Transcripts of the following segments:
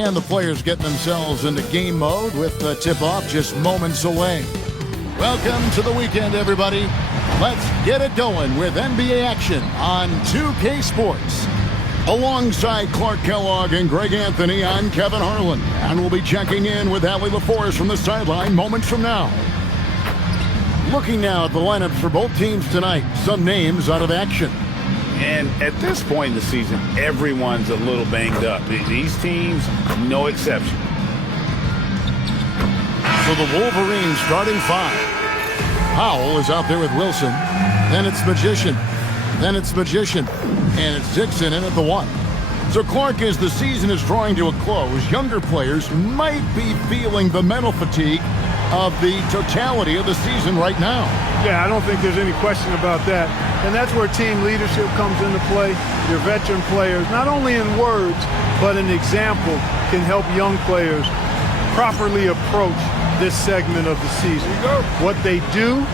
And the players getting themselves into game mode with the tip-off just moments away. Welcome to the weekend, everybody. Let's get it going with NBA action on 2K Sports. Alongside Clark Kellogg and Greg Anthony, I'm Kevin Harlan. And we'll be checking in with Allie LaForest from the sideline moments from now. Looking now at the lineups for both teams tonight, some names out of action. And at this point in the season, everyone's a little banged up. These teams, no exception. So the Wolverines starting five. Powell is out there with Wilson. Then it's Magician. Then it's Magician. And it's Dixon in at the one. So Clark, as the season is drawing to a close, younger players might be feeling the mental fatigue of the totality of the season right now. Yeah, I don't think there's any question about that. And that's where team leadership comes into play. Your veteran players, not only in words, but an example, can help young players properly approach this segment of the season. What they do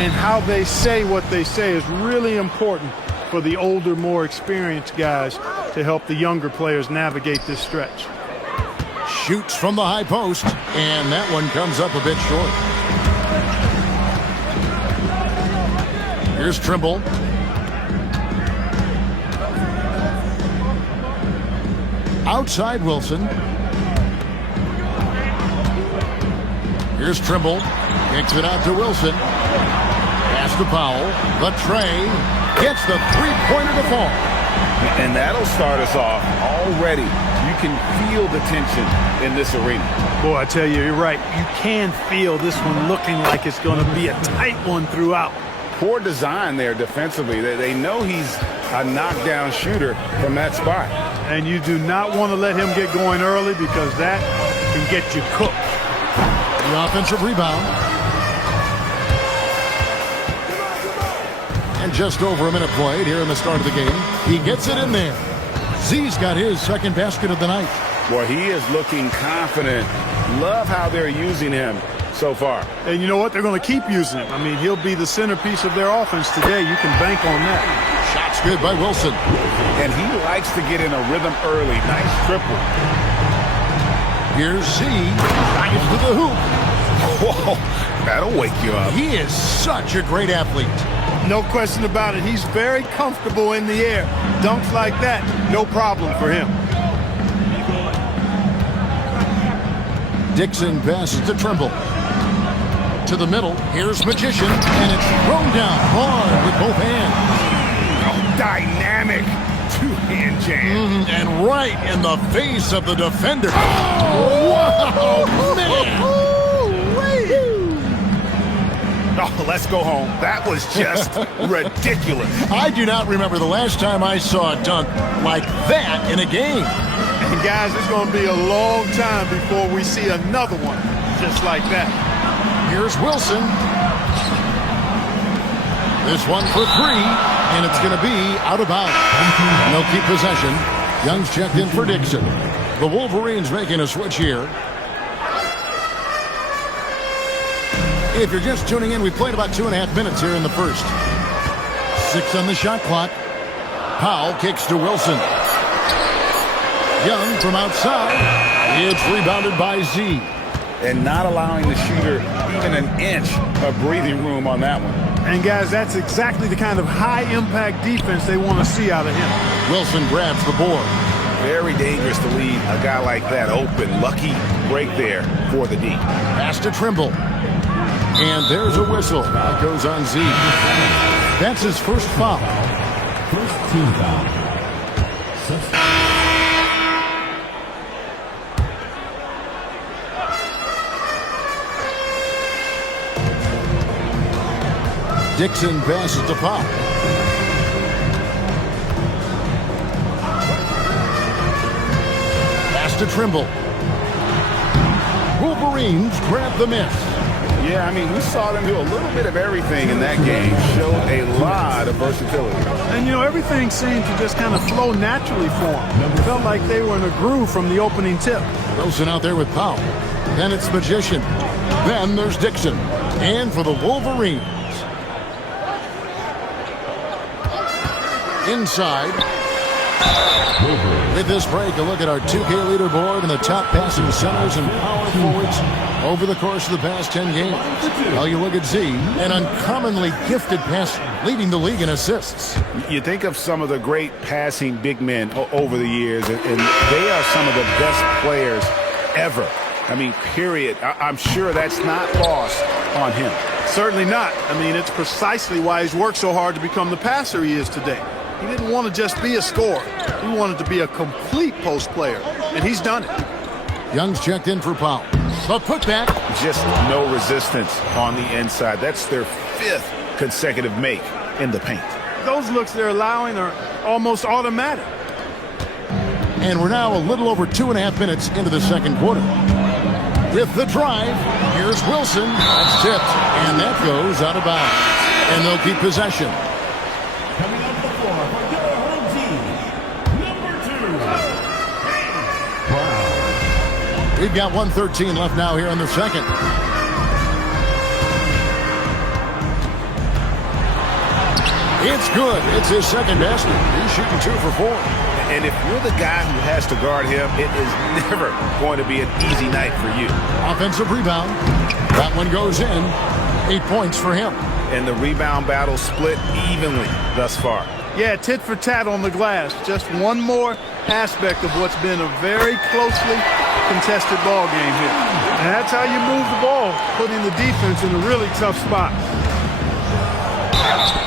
and how they say what they say is really important for the older, more experienced guys to help the younger players navigate this stretch. Shoots from the high post, and that one comes up a bit short. Here's Trimble. Outside Wilson. Here's Trimble. Kicks it out to Wilson. Pass to Powell. The tray. Gets the three-pointer to fall. And that'll start us off already. You can feel the tension in this arena. Boy, I tell you, you're right. You can feel this one looking like it's going to be a tight one throughout. Poor design there defensively. They know he's a knockdown shooter from that spot. And you do not want to let him get going early because that can get you cooked. The offensive rebound. And just over a minute played here in the start of the game. He gets it in there. Z's got his second basket of the night. Well, he is looking confident. Love how they're using him so far. And you know what? They're going to keep using him. I mean, he'll be the centerpiece of their offense today. You can bank on that. Shot's good by Wilson. And he likes to get in a rhythm early. Nice triple. Here's Z. Gets to the hoop. Whoa, that'll wake you up. He is such a great athlete. No question about it. He's very comfortable in the air. Dunks like that, no problem for him. Dixon passes to Trimble. To the middle. Here's Magician. And it's thrown down hard with both hands. Oh, dynamic two-hand jam. And right in the face of the defender. Oh, wow, man. Oh, let's go home. That was just ridiculous. I do not remember the last time I saw a dunk like that in a game. And guys, it's going to be a long time before we see another one just like that. Here's Wilson. This one for three, and it's going to be out of bounds. And they'll keep possession. Young's checked in for Dixon. The Wolverines making a switch here. If you're just tuning in, we played about 2.5 minutes here in the first. 6 on the shot clock. Powell kicks to Wilson. Young from outside. It's rebounded by Z. And not allowing the shooter even an inch of breathing room on that one. And guys, that's exactly the kind of high-impact defense they want to see out of him. Wilson grabs the board. Very dangerous to leave a guy like that open. Lucky break there for the D. Pass to Trimble. And there's a whistle. That goes on Z. That's his first foul. First team foul. Dixon passes to Pop. Pass to Trimble. Wolverines grab the miss. Yeah, I mean, we saw them do a little bit of everything in that game. Showed a lot of versatility. And, you know, everything seemed to just kind of flow naturally for them. It felt like they were in a groove from the opening tip. Wilson out there with Powell. Then it's Magician. Then there's Dixon. And for the Wolverines. Inside. Wolverines. With this break, a look at our 2K leaderboard and the top passing centers and power forwards over the course of the past 10 games. Well, you look at Z, an uncommonly gifted passer, leading the league in assists. You think of some of the great passing big men over the years, and they are some of the best players ever. I mean, period. I'm sure that's not lost on him. Certainly not. I mean, it's precisely why he's worked so hard to become the passer he is today. He didn't want to just be a scorer. He wanted to be a complete post player, and he's done it. Young's checked in for Powell. The putback. Just no resistance on the inside. That's their 5th consecutive make in the paint. Those looks they're allowing are almost automatic. And we're now a little over 2.5 minutes into the second quarter. With the drive, here's Wilson. That's tipped, and that goes out of bounds. And they'll keep possession. Coming up the floor for your home team, number 2, Brown. We've got 1:13 left now here in the second. It's good. It's his second basket. He's shooting 2 for 4. And if you're the guy who has to guard him, it is never going to be an easy night for you. Offensive rebound. That one goes in. 8 points for him. And the rebound battle split evenly thus far. Yeah, tit for tat on the glass. Just one more aspect of what's been a very closely contested ball game here. And that's how you move the ball, putting the defense in a really tough spot.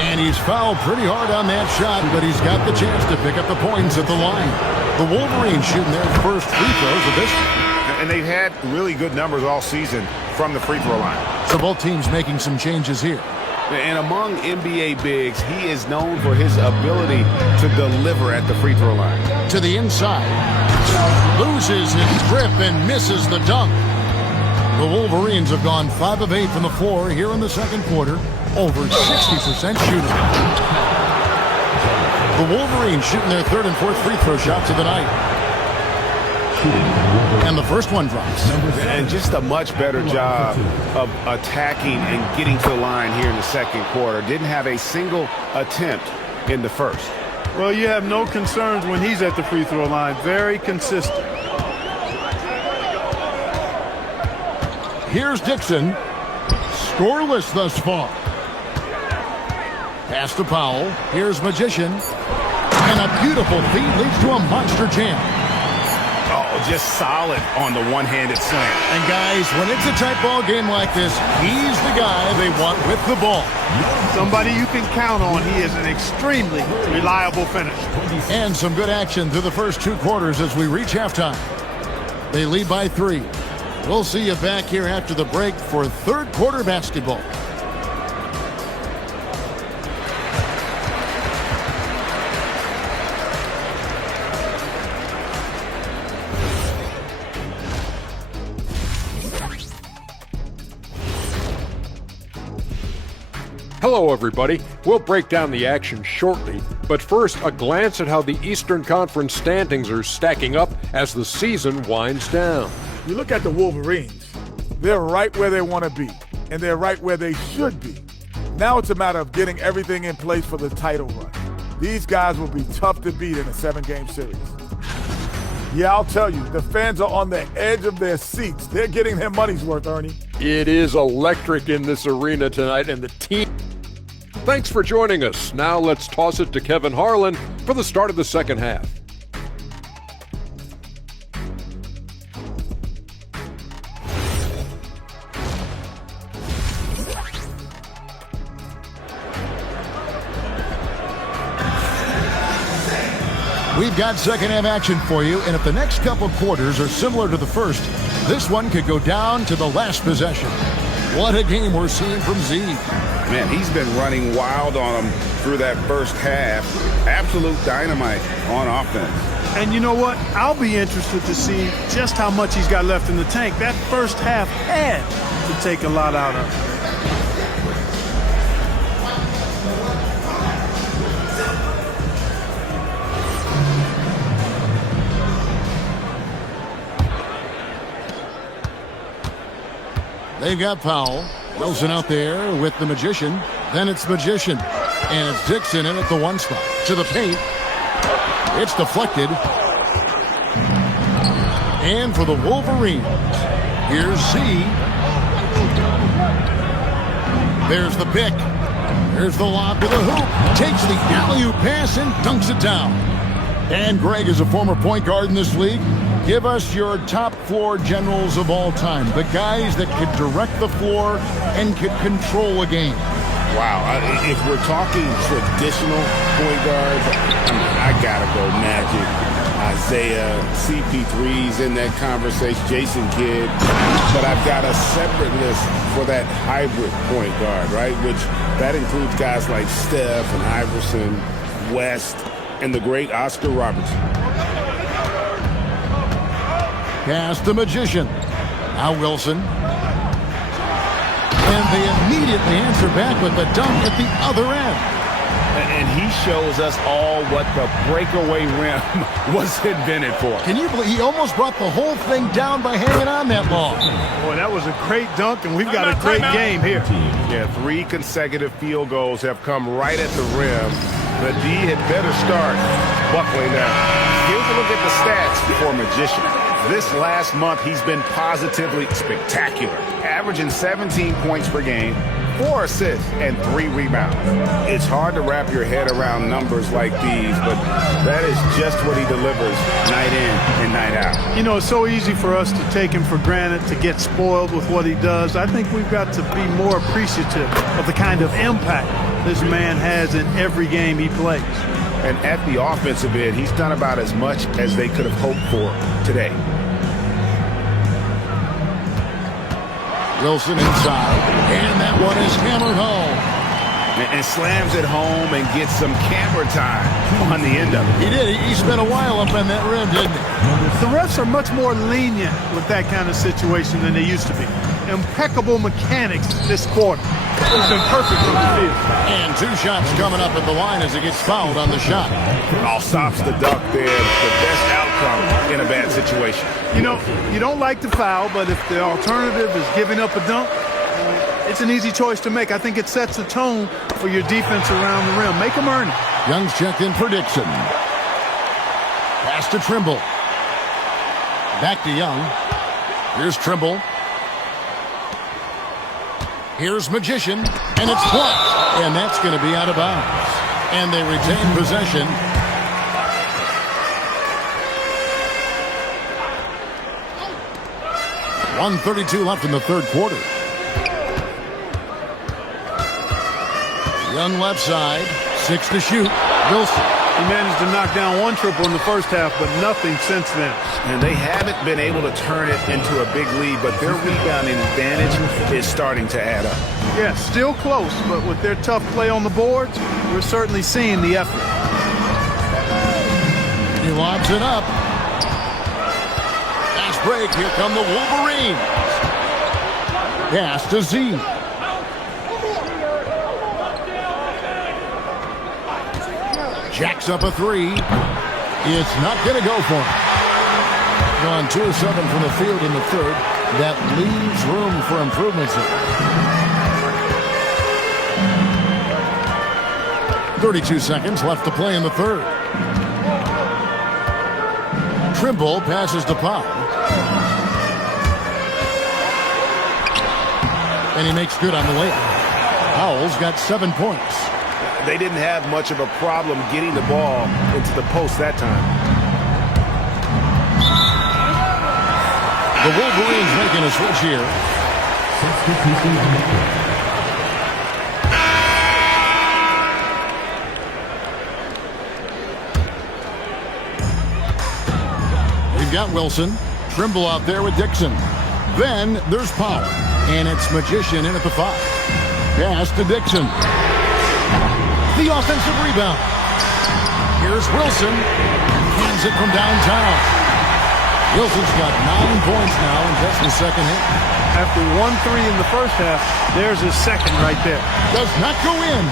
And he's fouled pretty hard on that shot, but he's got the chance to pick up the points at the line. The Wolverines shooting their first free throws of this one. And they've had really good numbers all season from the free throw line. So both teams making some changes here. And among NBA bigs, he is known for his ability to deliver at the free throw line. To the inside. Loses his grip and misses the dunk. The Wolverines have gone 5 of 8 from the floor here in the second quarter. Over 60% shooting. The Wolverines shooting their 3rd and 4th free throw shots of the night. And the first one drops. And just a much better job of attacking and getting to the line here in the second quarter. Didn't have a single attempt in the first. Well, you have no concerns when he's at the free throw line. Very consistent. Here's Dixon. Scoreless thus far. Pass to Powell. Here's Magician. And a beautiful feed leads to a monster jam. Oh, just solid on the one-handed slam. And guys, when it's a tight ball game like this, he's the guy they want with the ball. Somebody you can count on. He is an extremely reliable finisher. And some good action through the first 2 quarters as we reach halftime. They lead by 3. We'll see you back here after the break for third quarter basketball. Hello, everybody. We'll break down the action shortly, but first, a glance at how the Eastern Conference standings are stacking up as the season winds down. You look at the Wolverines, they're right where they want to be, and they're right where they should be. Now it's a matter of getting everything in place for the title run. These guys will be tough to beat in a 7-game series. Yeah, I'll tell you, the fans are on the edge of their seats. They're getting their money's worth, Ernie. It is electric in this arena tonight, and the team... Thanks for joining us. Now let's toss it to Kevin Harlan for the start of the second half. We've got second half action for you, and if the next couple quarters are similar to the first, this one could go down to the last possession. What a game we're seeing from Z. Man, he's been running wild on them through that first half. Absolute dynamite on offense. And you know what? I'll be interested to see just how much he's got left in the tank. That first half had to take a lot out of him. They've got Powell. Wilson out there with the Magician. Then it's Magician. And it's Dixon in at the 1 spot. To the paint. It's deflected. And for the Wolverines, here's Z. There's the pick. There's the lob to the hoop. Takes the alley-oop pass and dunks it down. And Greg is a former point guard in this league. Give us your top floor generals of all time. The guys that could direct the floor and could control a game. Wow, if we're talking traditional point guards, I gotta go Magic. Isaiah, CP3's in that conversation, Jason Kidd. But I've got a separate list for that hybrid point guard, right? Which that includes guys like Steph and Iverson, West, and the great Oscar Robertson. Pass the Magician. Now Wilson. And they immediately answer back with the dunk at the other end. And he shows us all what the breakaway rim was invented for. Can you believe he almost brought the whole thing down by hanging on that long? Boy, that was a great dunk, and we've got a great game here. Yeah, 3 consecutive field goals have come right at the rim. The D had better start buckling down. Here's a look at the stats for Magician. This last month, he's been positively spectacular, averaging 17 points per game, 4 assists, and 3 rebounds. It's hard to wrap your head around numbers like these, but that is just what he delivers night in and night out. You know, it's so easy for us to take him for granted, to get spoiled with what he does. I think we've got to be more appreciative of the kind of impact this man has in every game he plays. And at the offensive end, he's done about as much as they could have hoped for today. Wilson inside, and that one is hammered home. And slams it home and gets some camera time on the end of it. He did. He spent a while up on that rim, didn't he? The refs are much more lenient with that kind of situation than they used to be. Impeccable mechanics this quarter. It's been perfect from the field. And 2 shots coming up at the line as he gets fouled on the shot. All stops the dunk there. The best outcome in a bad situation. You know, you don't like the foul, but if the alternative is giving up a dunk, it's an easy choice to make. I think it sets the tone for your defense around the rim. Make them earn it. Young's checked in for Dixon. Pass to Trimble. Back to Young. Here's Trimble. Here's Magician, and it's blocked. And that's going to be out of bounds. And they retain possession. .132 left in the third quarter. Young left side, 6 to shoot. Wilson. He managed to knock down 1 triple in the first half, but nothing since then. And they haven't been able to turn it into a big lead, but their rebounding advantage is starting to add up. Yeah, still close, but with their tough play on the boards, we're certainly seeing the effort. He lobs it up. Fast break. Here come the Wolverines. Pass to Z. Jacks up a 3. It's not going to go for him. Gone 2 of 7 from the field in the third. That leaves room for improvements here. 32 seconds left to play in the third. Trimble passes to Powell. And he makes good on the layup. Powell's got 7 points. They didn't have much of a problem getting the ball into the post that time. The Wolverines making a switch here. We've got Wilson. Trimble out there with Dixon. Then there's Powell. And it's Magician in at the 5. Pass to Dixon. The offensive rebound. Here's Wilson. Hands it from downtown. Wilson's got 9 points now in just the second half. After 1-3 in the first half, there's his second right there. Does not go in.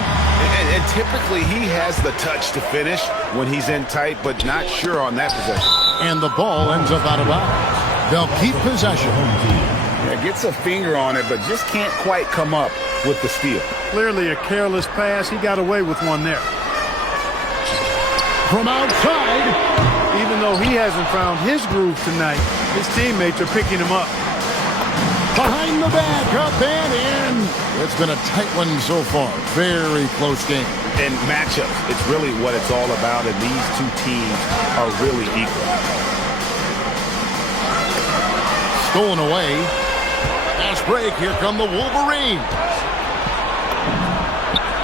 And typically he has the touch to finish when he's in tight, but not sure on that possession. And the ball ends up out of bounds. They'll keep possession. Yeah, gets a finger on it, but just can't quite come up with the steal. Clearly a careless pass. He got away with one there. From outside, Even though he hasn't found his groove tonight, his teammates are picking him up. Behind the back, up and in. It's been a tight one so far. Very close game. And matchups, it's really what it's all about, and these two teams are really equal. Stolen away. Fast break. Here come the Wolverines.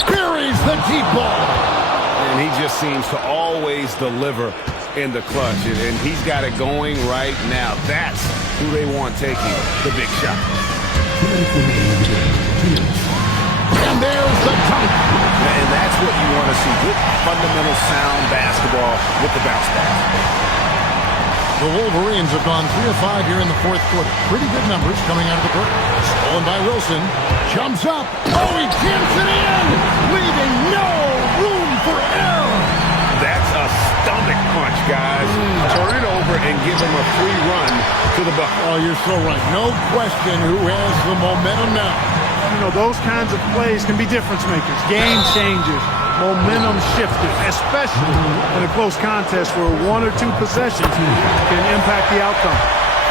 Buries the deep ball. And he just seems to always deliver in the clutch, and he's got it going right now. That's who they want taking the big shot. And there's the dunk. And that's what you want to see. Good, fundamental, sound basketball with the bounce back. The Wolverines have gone 3 of 5 here in the fourth quarter. Pretty good numbers coming out of the break. Stolen by Wilson. Jumps up. Oh, he jams it in, leaving no room for error. That's a stomach punch, guys. Turn it over and give him a free run to the bucket. Oh, you're so right. No question who has the momentum now. You know, those kinds of plays can be difference makers, game changers, momentum shifters, especially in a close contest where 1 or 2 possessions can impact the outcome.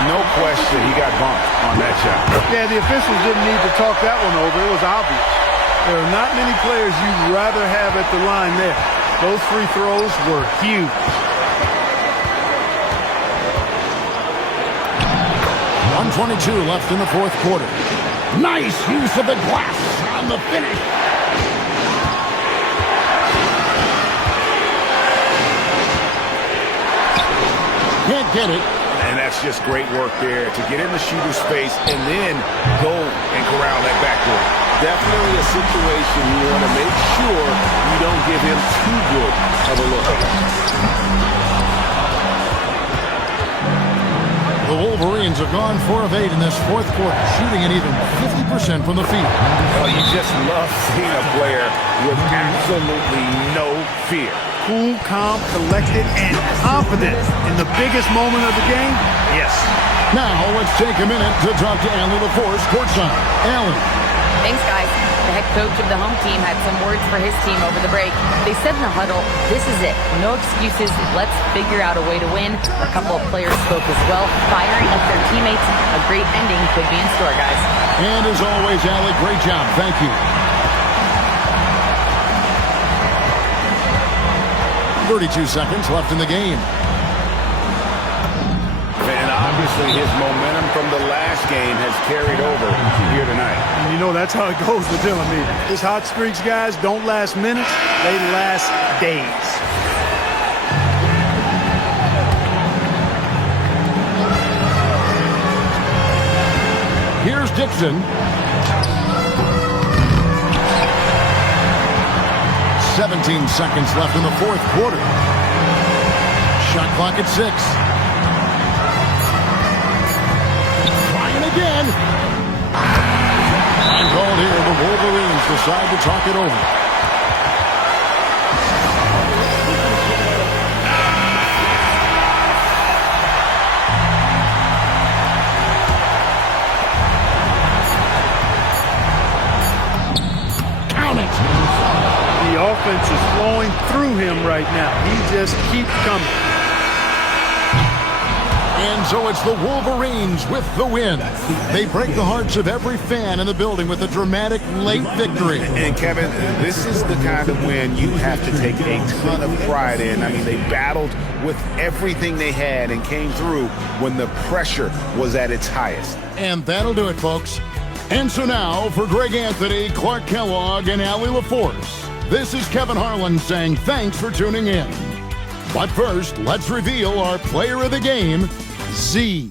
No question he got bumped on that shot. Yeah, the officials didn't need to talk that one over. It was obvious. There are not many players you'd rather have at the line there. Those free throws were huge. 1:22 left in the fourth quarter. Nice use of the glass on the finish. Can't get it. And that's just great work there to get in the shooter's face and then go and corral that backdoor. Definitely a situation you want to make sure you don't give him too good of a look. The Wolverines have gone 4 of 8 in this fourth quarter, shooting at even 50% from the field. Well, you just love seeing a player with absolutely no fear. Cool, calm, collected, and confident in the biggest moment of the game? Yes. Now, let's take a minute to talk to Allie LaForce courtside. Allie. Thanks, guys. The head coach of the home team had some words for his team over the break. They said in the huddle, this is it. No excuses. Let's figure out a way to win. A couple of players spoke as well, firing up their teammates. A great ending could be in store, guys. And as always, Allie, great job. Thank you. 32 seconds left in the game. And obviously his momentum from the last game has carried over here tonight. And you know that's how it goes with him. I mean, his hot streaks, guys, don't last minutes. They last days. Here's Dixon. 17 seconds left in the fourth quarter. Shot clock at 6. Trying again. Time called here. The Wolverines decide to talk it over. Count it. The offense is flowing through him right now. He just keeps coming. And so it's the Wolverines with the win. They break the hearts of every fan in the building with a dramatic late victory. And Kevin, this is the kind of win you have to take a ton of pride in. I mean, they battled with everything they had and came through when the pressure was at its highest. And that'll do it, folks. And so now, for Greg Anthony, Clark Kellogg, and Allie LaForce, this is Kevin Harlan saying thanks for tuning in. But first, let's reveal our player of the game, Z.